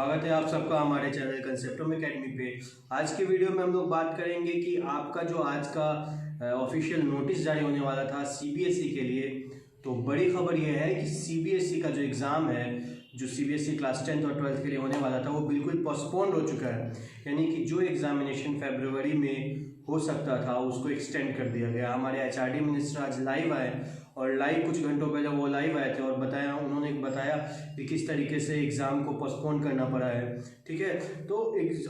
स्वागत है आप सबका हमारे चैनल कंसेप्टोम एकेडमी पे। आज के वीडियो में हम लोग बात करेंगे कि आपका जो आज का ऑफिशियल नोटिस जारी होने वाला था सीबीएसई के लिए, तो बड़ी खबर यह है कि सीबीएसई का जो एग्ज़ाम है, जो सीबीएसई क्लास 10th और 12th के लिए होने वाला था, वो बिल्कुल पोस्टपोन्ड हो चुका है। यानी कि जो एग्जामिनेशन फरवरी में हो सकता था उसको एक्सटेंड कर दिया गया। हमारे एचआरडी मिनिस्टर आज लाइव आए और लाइव कुछ घंटों पहले वो लाइव आए थे और उन्होंने बताया कि किस तरीके से एग्ज़ाम को पोस्टपोन करना पड़ा है। ठीक है, तो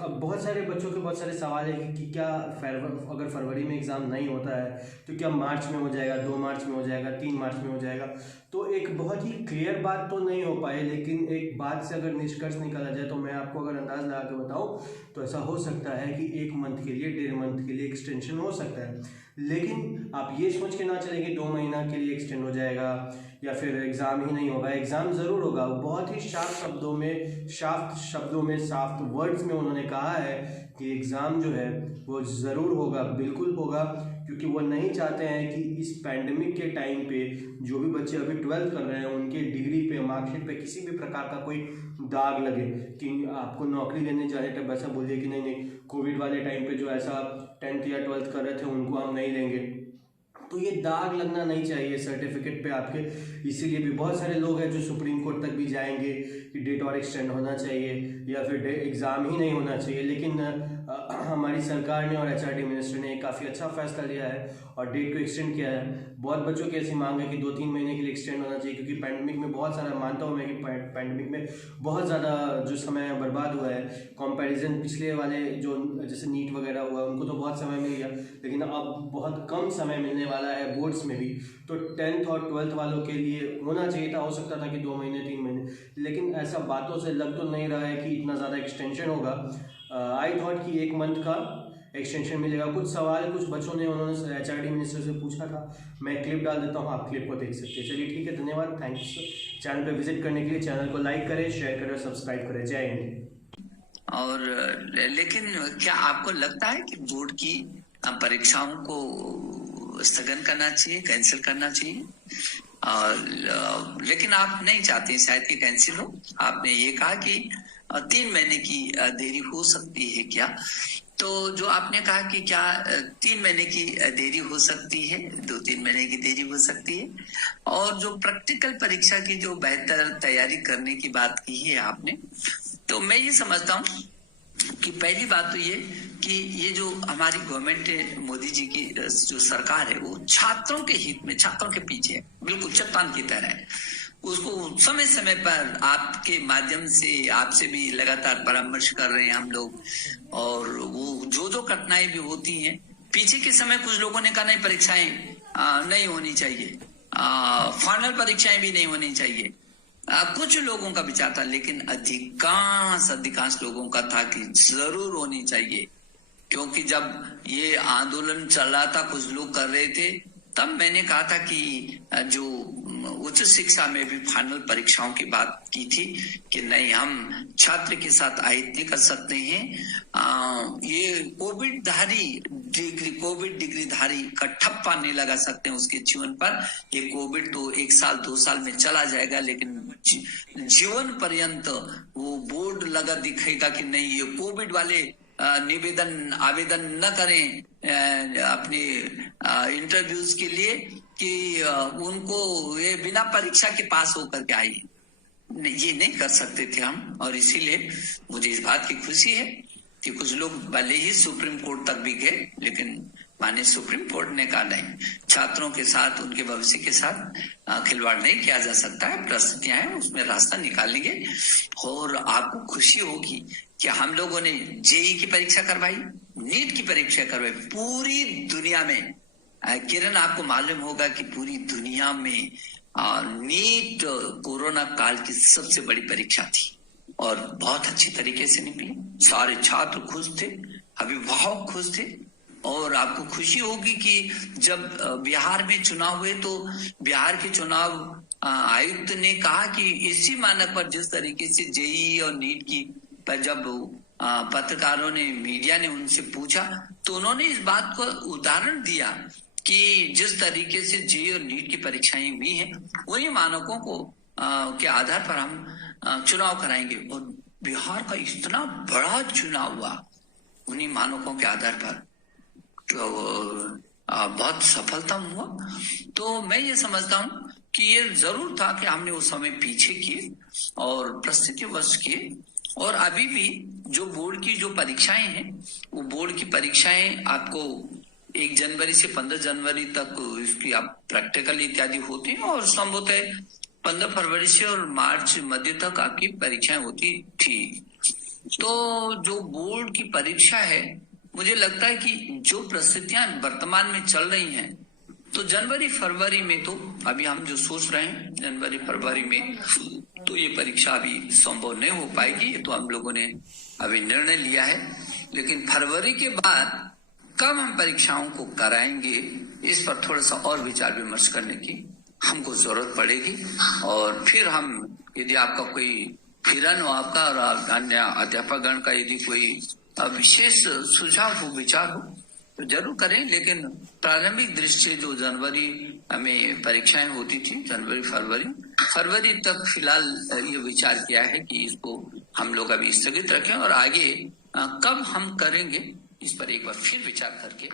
अब बहुत सारे बच्चों के बहुत सारे सवाल है कि क्या अगर फरवरी में एग्ज़ाम नहीं होता है तो क्या मार्च में हो जाएगा, 2 मार्च में हो जाएगा, 3 मार्च में हो जाएगा। तो एक बहुत ही क्लियर बात तो नहीं हो पाई, लेकिन एक बात से अगर निष्कर्ष निकाला जाए तो मैं आपको अगर अंदाज लगा के बताऊं तो ऐसा हो सकता है कि 1 मंथ के लिए, 1.5 मंथ के लिए एक्सटेंशन हो सकता है। लेकिन आप ये सोच के ना चलें कि 2 महीना के लिए एक्सटेंड हो जाएगा या फिर एग्ज़ाम ही नहीं होगा। एग्ज़ाम ज़रूर होगा। बहुत ही साफ शब्दों में साफ्ट वर्ड्स में उन्होंने कहा है कि एग्ज़ाम जो है वो ज़रूर होगा, बिल्कुल होगा, क्योंकि वो नहीं चाहते हैं कि इस पैंडमिक के टाइम पे जो भी बच्चे अभी 12th कर रहे हैं उनके डिग्री पे, मार्कशीट पे किसी भी प्रकार का कोई दाग लगे कि आपको नौकरी लेने जाने तब ऐसा बोलिए कि नहीं कोविड वाले टाइम पे जो ऐसा 10th या 12th कर रहे थे उनको हम नहीं लेंगे। तो ये दाग लगना नहीं चाहिए सर्टिफिकेट पे आपके। इसीलिए भी बहुत सारे लोग हैं जो सुप्रीम कोर्ट तक भी जाएंगे कि डेट और एक्सटेंड होना चाहिए या फिर एग्ज़ाम ही नहीं होना चाहिए। लेकिन हमारी सरकार ने और एचआरडी मिनिस्टर ने काफ़ी अच्छा फैसला लिया है और डेट को एक्सटेंड किया है। बहुत बच्चों की ऐसी मांग है कि 2-3 महीने के लिए एक्सटेंड होना चाहिए, क्योंकि पैंडमिक में बहुत सारा, मानता हूँ मैं कि पैंडमिक में बहुत ज़्यादा जो समय बर्बाद हुआ है कंपैरिजन पिछले वाले जो जैसे नीट वगैरह हुआ उनको तो बहुत समय मिल गया, लेकिन अब बहुत कम समय मिलने वाला है बोर्ड्स में भी। तो 10th और 12th वालों के लिए होना चाहिए था, हो सकता था कि 2 महीने 3 महीने, लेकिन ऐसा बातों से लग तो नहीं रहा है कि इतना ज़्यादा एक्सटेंशन होगा। आई थॉट कि 1 मंथ का एक्सटेंशन मिलेगा। कुछ सवाल कुछ बच्चों ने उन्होंने एचआरडी मिनिस्टर से पूछा था, मैं क्लिप डाल देता हूँ, आप क्लिप को देख सकते हैं। चलिए ठीक है, धन्यवाद, थैंक्स चैनल पे विजिट करने के लिए। चैनल को लाइक करें, शेयर करें और सब्सक्राइब करें। जय हिंद। और लेकिन क्या आपको लगता है कि बोर्ड की परीक्षाओं को स्थगन करना चाहिए, कैंसिल करना चाहिए? लेकिन आप नहीं चाहते शायद कि कैंसिल हो। आपने ये कहा कि 3 महीने की देरी हो सकती है क्या? तो जो आपने कहा कि क्या 3 महीने की देरी हो सकती है, 2-3 महीने की देरी हो सकती है, और जो प्रैक्टिकल परीक्षा की जो बेहतर तैयारी करने की बात की है आपने, तो मैं ये समझता हूँ कि पहली बात तो ये कि ये जो हमारी गवर्नमेंट है, मोदी जी की जो सरकार है, वो छात्रों के हित में, छात्रों के पीछे है, बिल्कुल चट्टान की तरह है। उसको समय समय पर आपके माध्यम से, आपसे भी लगातार परामर्श कर रहे हैं हम लोग, और वो जो घटनाएं भी होती हैं, पीछे के समय कुछ लोगों ने कहा नहीं परीक्षाएं नहीं होनी चाहिए, फाइनल परीक्षाएं भी नहीं होनी चाहिए। कुछ लोगों का विचार था, लेकिन अधिकांश लोगों का था कि जरूर होनी चाहिए, क्योंकि जब ये आंदोलन चल रहा था, कुछ लोग कर रहे थे, तब मैंने कहा था कि जो उच्च शिक्षा में भी फाइनल परीक्षाओं की बात की थी कि नहीं, हम छात्र के साथ आहित नहीं कर सकते हैं। ये कोविड डिग्रीधारी का ठप्पा नहीं लगा सकते हैं उसके जीवन पर। ये कोविड तो 1 साल 2 साल में चला जाएगा, लेकिन जीवन पर्यंत वो बोर्ड लगा दिखेगा कि नहीं, ये कोविड वाले आवेदन न करें अपने इंटरव्यूज के लिए कि उनको ये बिना परीक्षा के पास होकर के आए। ये नहीं कर सकते थे हम, और इसीलिए मुझे इस बात की खुशी है कि कुछ लोग भले ही सुप्रीम कोर्ट तक भी गए, लेकिन माने सुप्रीम कोर्ट ने कहा नहीं, छात्रों के साथ, उनके भविष्य के साथ खिलवाड़ नहीं किया जा सकता है। परिस्थितियां हैं, उसमें रास्ता निकालेंगे। और आपको खुशी होगी कि हम लोगों ने जेई की परीक्षा करवाई, नीट की परीक्षा करवाई पूरी दुनिया में। किरण, आपको मालूम होगा कि पूरी दुनिया में नीट कोरोना काल की सबसे बड़ी परीक्षा थी और बहुत अच्छी तरीके से निकली। सारे छात्र खुश थे, अभिभावक खुश थे। और आपको खुशी होगी कि जब बिहार में चुनाव हुए तो बिहार के चुनाव आयुक्त ने कहा कि इसी मानक पर जिस तरीके से जेई और नीट की पर जब पत्रकारों ने, मीडिया ने उनसे पूछा, तो उन्होंने इस बात को उदाहरण दिया कि जिस तरीके से जेई और नीट की परीक्षाएं हुई हैं, उन्हीं मानकों को के आधार पर हम चुनाव कराएंगे। और बिहार का इतना बड़ा चुनाव हुआ उन्हीं मानकों के आधार पर, तो बहुत सफलता हुआ। तो मैं ये समझता हूँ कि ये जरूर था कि हमने उस समय पीछे किए और परिस्थितिवश किए, और अभी भी जो बोर्ड की जो परीक्षाएं हैं, वो बोर्ड की परीक्षाएं आपको 1 जनवरी से 15 जनवरी तक इसकी आप प्रैक्टिकल इत्यादि होती हैं, और संभवतः 15 फरवरी से और मार्च मध्य तक आपकी परीक्षाएं होती थी। तो जो बोर्ड की परीक्षा है, मुझे लगता है कि जो परिस्थितियां वर्तमान में चल रही हैं, तो जनवरी फरवरी में तो अभी हम जो सोच रहे हैं जनवरी फरवरी में, तो ये परीक्षा अभी संभव नहीं हो पाएगी, ये तो हम लोगों ने अभी निर्णय लिया है। लेकिन फरवरी के बाद कब हम परीक्षाओं को कराएंगे, इस पर थोड़ा सा और विचार विमर्श करने की हमको जरूरत पड़ेगी। और फिर हम, यदि आपका कोई हिरन हो आपका और अन्य अध्यापकगण का यदि कोई विशेष सुझाव हो, विचार हो, तो जरूर करें। लेकिन प्रारंभिक दृष्टि से जो जनवरी में परीक्षाएं होती थी, जनवरी फरवरी तक फिलहाल ये विचार किया है कि इसको हम लोग अभी स्थगित रखें, और आगे कब हम करेंगे इस पर एक बार फिर विचार करके